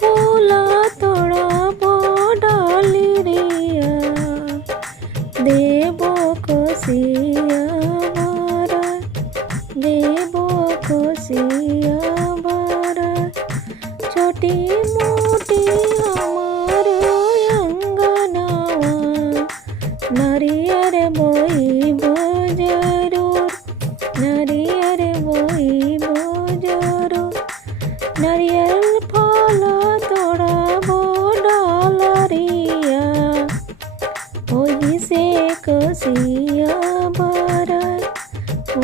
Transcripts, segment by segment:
फूला तोड़ा डाली रिया देवो कोसिया बारा देवो कोसिया बारा छोटी मोटी हमार अंगनावा नारियर बोइब जरूर नारियर बोइब जरूर नारियल फल तोड़ाबो डालरिया ओही से कोसिया बारा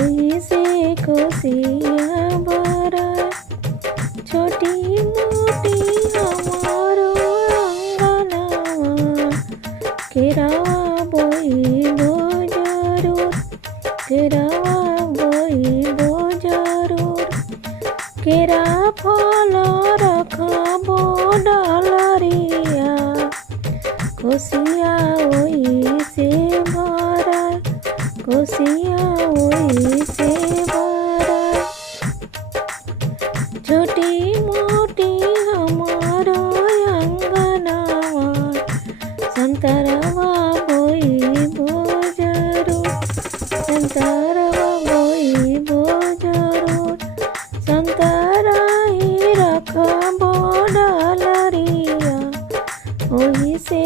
ओही से कोसिया बारा छोटी मोटी हमारो अंगनावा केरावा बोइबो जरूर केरावा बोइबो जरूर केरा फल रखबो डालरिया कोसिया ओही से भरा कोसिया ओही से भरा छोटी मोटी हमारो अंगनावा संतरवा बोइबो जरूर संतरवा बोइबो जरूर संतराई रखबो डालरिया ओही से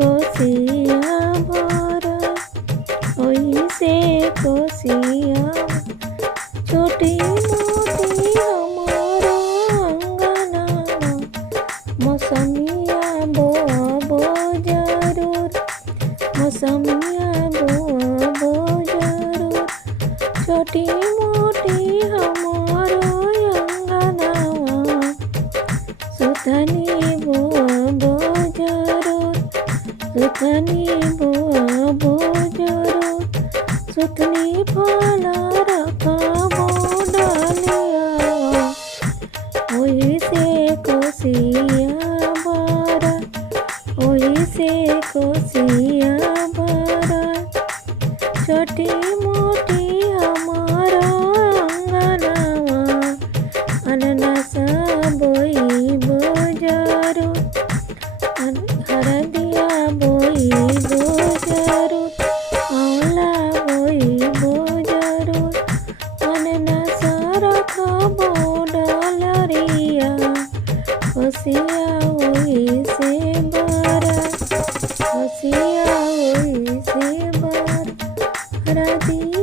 कोसिया भरा ओही से कोसिया छोटी मोटी हमारो अंगनावा मौसमिया बोअबो जरूर मौसमिया बोअबो जरूर छोटी मोटी हमारो अंगनावा सुथनी बोअबो जरूर सुथनी बोअबो जरूर सुथनी फल रखबो डालिया ओही से कोसिया बारा ओही से कोसिया बारा छोटी मोटी हमारा अंगनावा अननस बोइबो जरूर हरदिया बोइबो जरूर आंवला बोइबो जरूर अननस रखबो डालरिया कोसिया ओही से बारा कोसिया ओही से बारा हरदिया